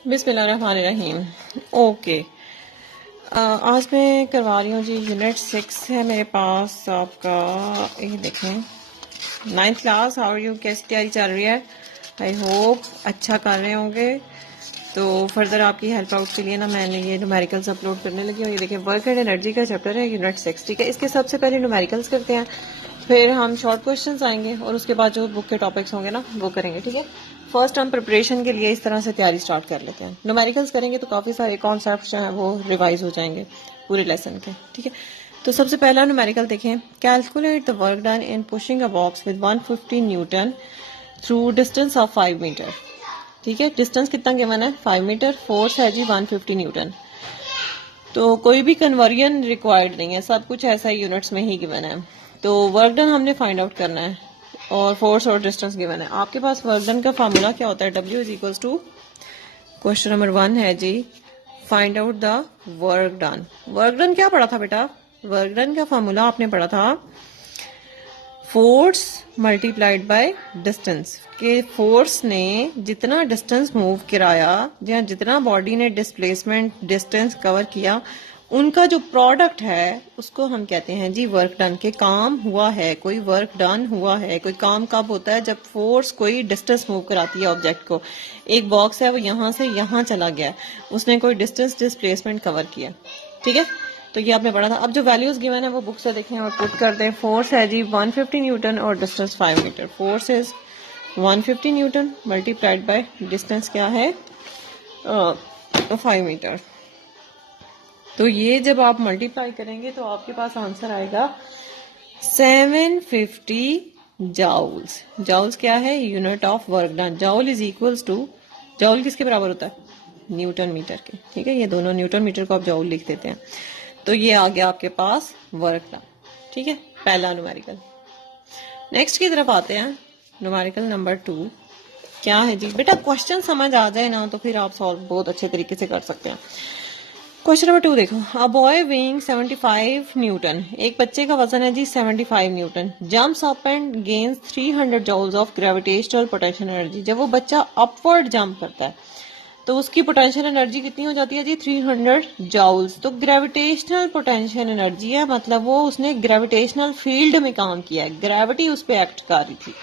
बिस्मिल्लाहिर्रहमानिर्रहीम। ओके, आज मैं करवा रही हूँ जी यूनिट 6 है मेरे पास आपका। ये देखें, 9th class. How are you? कैसी तैयारी चल रही है? आई होप अच्छा कर रहे होंगे। तो फर्दर आपकी हेल्प आउट के लिए ना मैंने ये न्यूमेरिकल्स अपलोड करने लगी हूँ। ये देखिए, वर्क एंड एनर्जी का चैप्टर है यूनिट 6, ठीक है। इसके सबसे पहले न्यूमेरिकल्स करते हैं, फिर हम शॉर्ट क्वेश्चंस आएंगे और उसके बाद जो बुक के टॉपिक्स होंगे ना वो करेंगे, ठीक है। फर्स्ट हम प्रिपरेशन के लिए इस तरह से तैयारी स्टार्ट कर लेते हैं। न्यूमेरिकल्स करेंगे तो काफ़ी सारे कॉन्सेप्ट जो हैं वो रिवाइज हो जाएंगे पूरे लेसन के, ठीक है। तो सबसे पहला न्यूमेरिकल देखें, calculate the work done in pushing a box with 150 newton through distance of 5 metre, ठीक है। डिस्टेंस कितना गिवन है? 5 मीटर। फोर्स है जी 150 न्यूटन। तो कोई भी कन्वर्जन रिक्वायर्ड नहीं है, सब कुछ ऐसा ही यूनिट्स में ही गिवन है। तो वर्क डन हमने फाइंड आउट करना है और फोर्स और डिस्टेंस गिवन है। आपके पास वर्क डन का फार्मूला क्या होता है? W is equals to, question number 1 है जी, find out the work done. Work done क्या पढ़ा था बेटा? वर्क डन का फार्मूला आपने पढ़ा था फोर्स मल्टीप्लाइड बाय डिस्टेंस। के फोर्स ने जितना डिस्टेंस मूव कराया या जितना बॉडी ने डिस्प्लेसमेंट डिस्टेंस कवर किया, उनका जो प्रोडक्ट है उसको हम कहते हैं जी वर्क डन। के काम हुआ है, कोई वर्क डन हुआ है। कोई काम कब होता है? जब फोर्स कोई डिस्टेंस मूव कराती है ऑब्जेक्ट को। एक बॉक्स है, वो यहां से यहां चला गया, उसने कोई डिस्टेंस डिस्प्लेसमेंट कवर किया, ठीक है। तो ये आपने पढ़ा था। अब जो वैल्यूज गिवन है वो बुक से देखें और पुट कर दें। फोर्स है जी 150 न्यूटन और distance 5 metre. Force is 150 newton multiplied by distance क्या है? 5 मीटर। तो ये जब आप मल्टीप्लाई करेंगे तो आपके पास आंसर आएगा 750 जाउल्स। जाउल्स क्या है? Unit of work done. Joule is equals to, joule किसके बराबर होता है? न्यूटन मीटर के, ठीक है। ये दोनों न्यूटन मीटर को आप जाउल लिख देते हैं। तो ये आ गया आपके पास वर्क डन, ठीक है, पहला न्यूमेरिकल। नेक्स्ट की तरफ आते हैं, न्यूमेरिकल नंबर 2। क्या है जी बेटा? क्वेश्चन समझ आ जाए ना तो फिर आप सॉल्व बहुत अच्छे तरीके से कर सकते हैं। क्वेश्चन नंबर 2 देखो, अ बॉय वेइंग 75 न्यूटन, एक बच्चे का वजन है जी 75 newton, jumps up and gains 300 joules of gravitational potential energy. जब वो बच्चा अपवर्ड जंप करता है तो उसकी पोटेंशियल एनर्जी कितनी हो जाती है जी? 300 जूल्स। तो ग्रेविटेशनल पोटेंशियल एनर्जी है, मतलब वो उसने ग्रेविटेशनल फील्ड में काम किया है, ग्रेविटी उस पर एक्ट कर रही थी,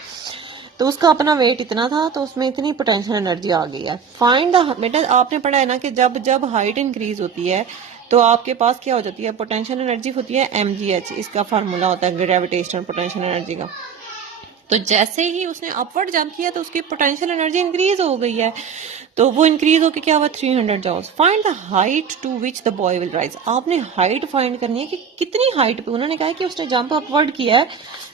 तो उसका अपना वेट इतना था, तो उसमें इतनी पोटेंशियल एनर्जी आ गई है। फाइंड द, बेटा आपने पढ़ा है ना कि जब जब हाइट इंक्रीज होती है तो आपके पास क्या हो जाती है? पोटेंशियल एनर्जी होती है mgh। इसका फार्मूला होता है ग्रेविटेशनल पोटेंशियल एनर्जी का। तो जैसे ही उसने अपवर्ड जंप किया तो उसकी पोटेंशियल एनर्जी इंक्रीज हो गई है, तो वो इंक्रीज होकर क्या हुआ? 300 joules. Find the height to which the boy will rise. आपने हाइट फाइंड करनी है कि कितनी हाइट पे। उन्होंने कहा कि उसने जंप अपवर्ड किया है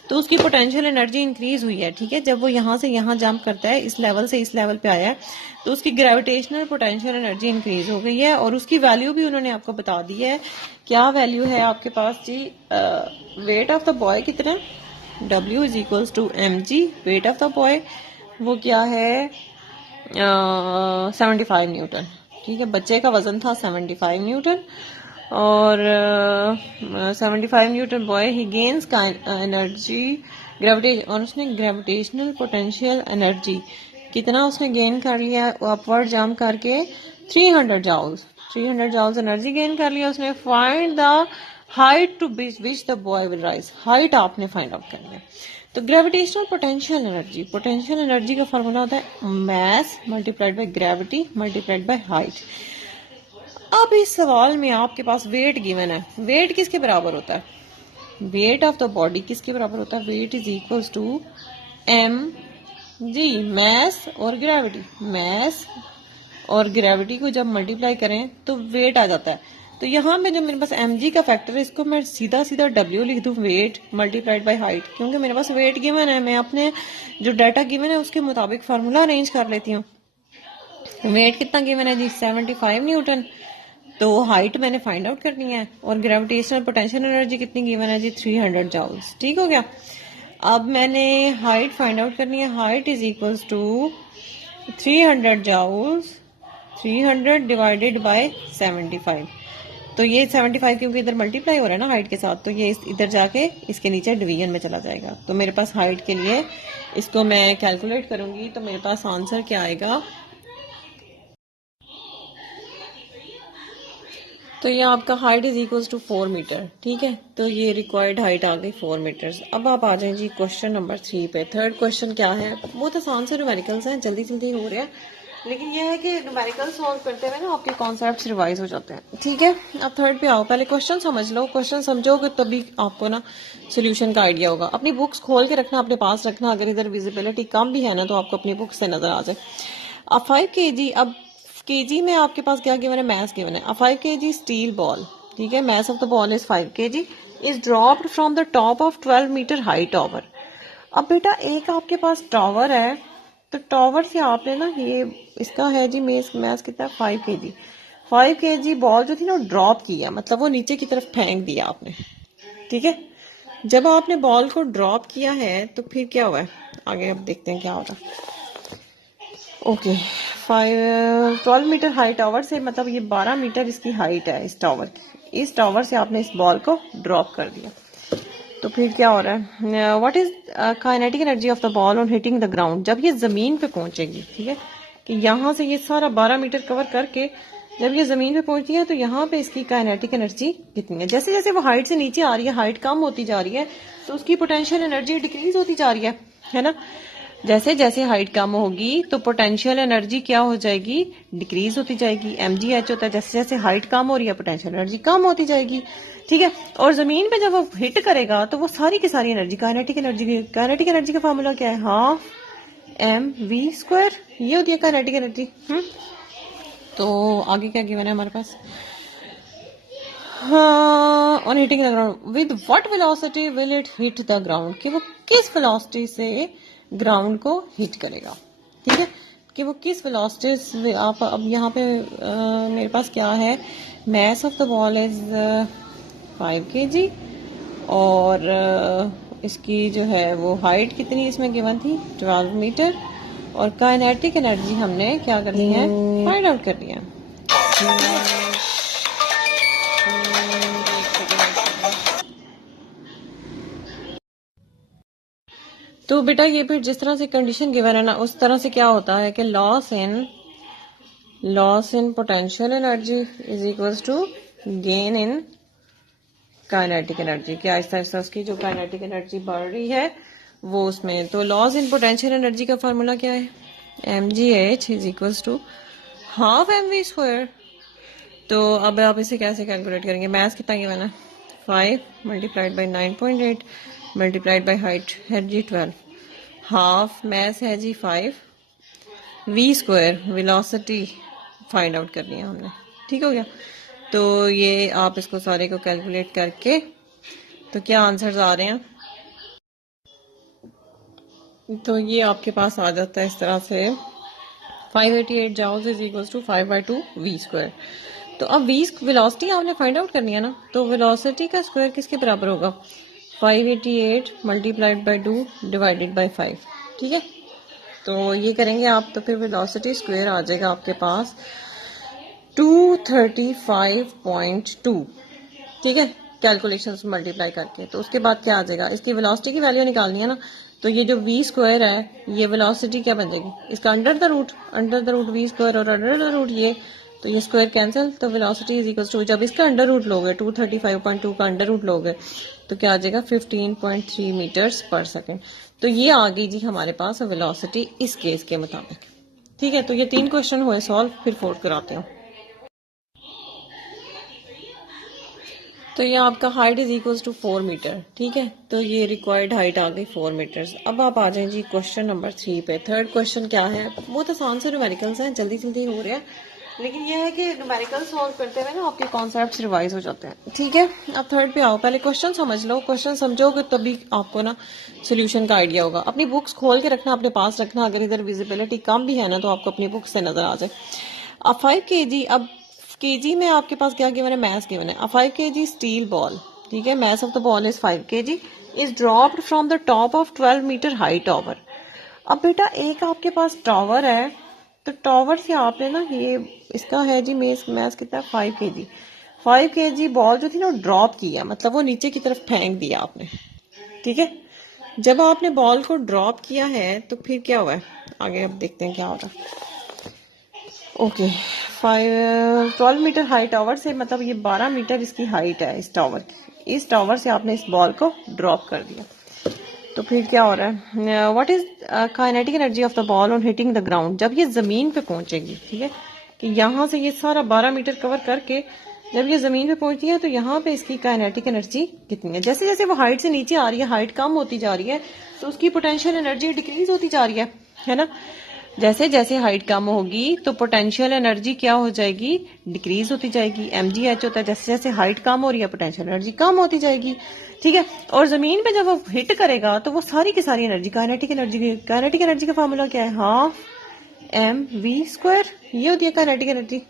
तो उसकी पोटेंशियल एनर्जी इंक्रीज हुई है, ठीक है। जब वो यहां से यहां जंप करता है, इस लेवल से इस लेवल पे आया है, तो उसकी ग्रेविटेशनल पोटेंशियल एनर्जी इंक्रीज हो गई है और उसकी वैल्यू भी उन्होंने आपको बता दी है। क्या वैल्यू है आपके पास जी? वेट ऑफ द बॉय कितना? W is equals to mg। Weight of the boy वो क्या है? 75 न्यूटन, ठीक है। बच्चे का वजन था 75 न्यूटन और 75 न्यूटन बॉय ही गेन्स का एनर्जी ग्रेविटेशन, और उसने ग्रेविटेशनल पोटेंशियल एनर्जी कितना उसने गेन कर लिया अपवर्ड जंप करके? 300 जूल्स। 300 जूल्स एनर्जी गेन कर लिया उसने। Find the height to which the boy will rise. Height आपने फाइंड आउट करनी है। तो ग्रेविटेशनल पोटेंशियल एनर्जी का फॉर्मूला होता है mass multiplied by gravity multiplied by height. अब इस सवाल में आपके पास वेट गिवन है। वेट किसके बराबर होता है? वेट ऑफ द बॉडी किसके बराबर होता है? Weight is equals to m g, mass और ग्रेविटी। मैस और ग्रेविटी को जब मल्टीप्लाई करें तो वेट आ जाता है। तो यहाँ पे जो मेरे पास mg का फैक्टर है, इसको मैं सीधा सीधा w लिख दूं, वेट मल्टीप्लाइड बाय हाइट, क्योंकि मेरे पास वेट गिवन है। मैं अपने जो डाटा गिवन है उसके मुताबिक फार्मूला अरेंज कर लेती हूँ। वेट कितना गिवन है जी? 75 न्यूटन। तो हाइट मैंने फाइंड आउट करनी है और ग्रेविटेशनल पोटेंशियल एनर्जी कितनी गिवन है जी? 300 जूल्स, ठीक हो गया। अब मैंने हाइट फाइंड आउट करनी है। Height is equals to 300 joules, 300 divided by 75। तो ये 75 क्योंकि इधर मल्टीप्लाई हो रहा है ना हाइट के साथ, तो ये इधर जाके इसके नीचे डिवीजन में चला जाएगा। तो मेरे पास हाइट के लिए इसको मैं कैलकुलेट करूंगी तो मेरे पास आंसर क्या आएगा? तो ये आपका height is equals to 4 metre, ठीक है। तो ये रिक्वायर्ड हाइट आ गई 4 मीटर्स। अब आप आ जाएं जी क्वेश्चन नंबर 3 पे। थर्ड क्वेश्चन क्या है, बहुत आसान से न्यूमेरिकल्स हैं, जल्दी जल्दी हो रहे हैं, लेकिन ये है कि न्यूमेरिकल सॉल्व करते हुए ना आपके कॉन्सेप्ट्स रिवाइज हो जाते हैं, ठीक है। अब थर्ड पे आओ, पहले क्वेश्चन समझ लो, क्वेश्चन समझोगे तभी आपको ना सोल्यूशन का आइडिया होगा। अपनी बुक्स खोल के रखना, अपने पास रखना, अगर इधर विजिबिलिटी कम भी है ना तो आपको अपनी बुक से नजर आ जाए। अब 5 kg, अब केजी में आपके पास क्या गिवन है, मैस गिवन है। अब 5 kg स्टील बॉल, ठीक है, mass of the ball is 5 kg, is dropped from the top of 12 metre high tower. अब बेटा एक आपके पास टॉवर है, तो टॉवर से आपने ना ये इसका है जी मैस कितना, 5 kg। 5 kg बॉल जो थी ना ड्रॉप किया, मतलब वो नीचे की तरफ फेंक दिया आपने, ठीक है। जब आपने बॉल को ड्रॉप किया है तो फिर क्या हुआ है, आगे अब देखते हैं क्या होगा। ओके, 12 मीटर हाई टावर से, मतलब ये 12 मीटर इसकी हाइट है इस टावर की। इस टावर से आपने इस बॉल को ड्रॉप कर दिया, तो फिर क्या हो रहा है, what is kinetic energy of the ball on hitting the ground. जब ये जमीन पे पहुंचेगी, ठीक है, कि यहाँ से ये सारा 12 मीटर कवर करके जब ये जमीन पे पहुंचती है तो यहाँ पे इसकी काइनेटिक एनर्जी कितनी है। जैसे जैसे वो हाइट से नीचे आ रही है, हाइट कम होती जा रही है, तो उसकी पोटेंशियल एनर्जी डिक्रीज होती जा रही है ना। जैसे जैसे हाइट कम होगी तो पोटेंशियल एनर्जी क्या हो जाएगी, डिक्रीज होती जाएगी। mgh होता है, जैसे जैसे हाइट कम हो रही है पोटेंशियल एनर्जी कम होती जाएगी, ठीक है। और जमीन पे जब वो हिट करेगा तो वो सारी की सारी एनर्जी, काइनेटिक एनर्जी का फॉर्मूला क्या है, हाफ mv², ये होती है काइनेटिक एनर्जी। तो आगे क्या गिवन है हमारे पास, on hitting the ground with what velocity will it hit the ground, कि वो किस वेलोसिटी से ग्राउंड को हिट करेगा, ठीक है, कि वो किस वेलोसिटी से। आप अब यहाँ पे मेरे पास क्या है, mass of the ball is 5 kg, और इसकी जो है वो हाइट कितनी इसमें गिवन थी, 12 मीटर, और काइनेटिक एनर्जी हमने क्या करनी है, फाइंड आउट करनी है। तो बेटा ये फिर जिस तरह से कंडीशन गिवन है ना, उस तरह से क्या होता है कि loss in potential energy is equals to gain in kinetic energy, कि आहिस्ता आहिस्ता उसकी जो काइनेटिक एनर्जी बढ़ रही है वो उसमें। तो लॉस इन पोटेंशियल एनर्जी का फार्मूला क्या है, mgh is equals to half mv²। तो अब आप इसे कैसे कैलकुलेट करेंगे, मैथ्स कितना गिवन है, 5 multiplied by 9.8 multiplied by height है जी 12, हाफ मैथ है जी 5, v², वेलोसिटी फाइंड आउट करनी है हमने, ठीक हो गया। तो ये आप इसको सारे को कैलकुलेट करके, तो क्या आंसर्स आ रहे हैं, तो ये आपके पास आ जाता है इस तरह से, 588 joules is equals to 5/2 v²। तो अब v वेलोसिटी आपने फाइंड आउट करनी है ना, तो वेलोसिटी का स्क्वायर किसके बराबर होगा, 588 मल्टीप्लाइड बाई 2 डिवाइडेड बाई 5, ठीक है। तो ये करेंगे आप, तो फिर वेलोसिटी स्क्वायर आ जाएगा आपके पास 235.2, ठीक है, कैलकुलेशंस मल्टीप्लाई करके। तो उसके बाद क्या आ जाएगा, इसकी वेलोसिटी की वैल्यू निकालनी है ना, तो ये जो v² है ये वेलोसिटी क्या बन जाएगी, इसका अंडर द रूट v² और अंडर द रूट ये, तो ये स्क्वायर कैंसिल, तो वेलोसिटी इज इक्वल टू, जब इसका अंडर रूट लोगे 235.2 का अंडर रूट लोगे तो क्या आ जाएगा 15.3 मीटर्स पर सेकेंड। तो ये आ गई जी हमारे पास वेलोसिटी इस केस के मुताबिक, ठीक है। तो ये 3 क्वेश्चन हुए सॉल्व, फिर 4th कराते हैं। तो ये आपका height is equals to 4 metre, ठीक है। तो ये रिक्वायर्ड हाइट आ गई 4 मीटर्स। अब आप आ जाएं जी क्वेश्चन नंबर 3 पे। थर्ड क्वेश्चन क्या है, बहुत आसान से न्यूमेरिकल्स हैं, जल्दी जल्दी हो रहे हैं, लेकिन ये है कि न्यूमेरिकल सॉल्व करते हुए ना आपके कॉन्सेप्ट्स रिवाइज हो जाते हैं, ठीक है। अब थर्ड पे आओ, पहले क्वेश्चन समझ लो, क्वेश्चन समझोगे तभी आपको ना सोल्यूशन का आइडिया होगा। अपनी बुक्स खोल के रखना, अपने पास रखना, अगर इधर विजिबिलिटी कम भी है ना तो आपको अपनी बुक से नजर आ जाए। अब 5 kg, अब केजी में आपके पास क्या गिवन है, मैस गिवन है। 5 kg स्टील बॉल, ठीक है, mass of the ball is 5 kg, is dropped from the top of 12 metre high tower. अब बेटा एक आपके पास टावर है, तो टावर से आपने ना ये इसका है जी मैस कितना, 5 kg। 5 kg बॉल जो थी ना ड्रॉप किया, मतलब वो नीचे की तरफ फेंक दिया आपने, ठीक है। जब आपने बॉल को ड्रॉप किया है तो फिर क्या हुआ है, आगे अब देखते हैं क्या होगा। ओके, 12 मीटर हाई टावर से, मतलब ये 12 मीटर इसकी हाइट है इस टावर की। इस टावर से आपने इस बॉल को ड्रॉप कर दिया, तो फिर क्या हो रहा है? What is kinetic energy of the ball on hitting the ground? जब ये जमीन पे पहुंचेगी, ठीक है, कि यहाँ से ये सारा 12 मीटर कवर करके जब ये जमीन पे पहुंचती है, तो यहाँ पे इसकी काइनेटिक एनर्जी कितनी है? जैसे जैसे वो हाइट से नीचे आ रही है, हाइट कम होती जा रही है, तो उसकी पोटेंशियल एनर्जी डिक्रीज होती जा रही है ना? जैसे जैसे हाइट कम होगी तो पोटेंशियल एनर्जी क्या हो जाएगी? डिक्रीज होती जाएगी। mgh होता है, जैसे जैसे हाइट कम हो रही है पोटेंशियल एनर्जी कम होती जाएगी, ठीक है। और जमीन पे जब वो हिट करेगा तो वो सारी की सारी एनर्जी, काइनेटिक एनर्जी का फॉर्मूला क्या है? हाफ mv², ये होती है काइनेटिक एनर्जी।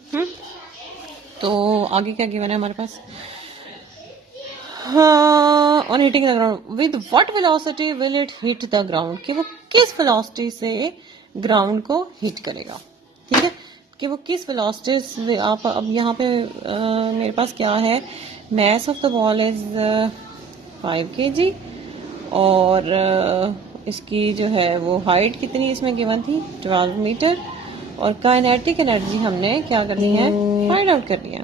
तो आगे क्या गिवन है हमारे पास? On hitting the ground with what velocity will it hit the ground? कि वो किस वेलोसिटी से ग्राउंड को हिट करेगा, ठीक है, कि वो किस वेलोसिटी से। आप अब यहाँ पे मेरे पास क्या है? Mass of the ball is 5 kg, और इसकी जो है वो हाइट कितनी इसमें गिवन थी? 12 मीटर, और काइनेटिक एनर्जी हमने क्या करनी है? फाइंड आउट करनी है।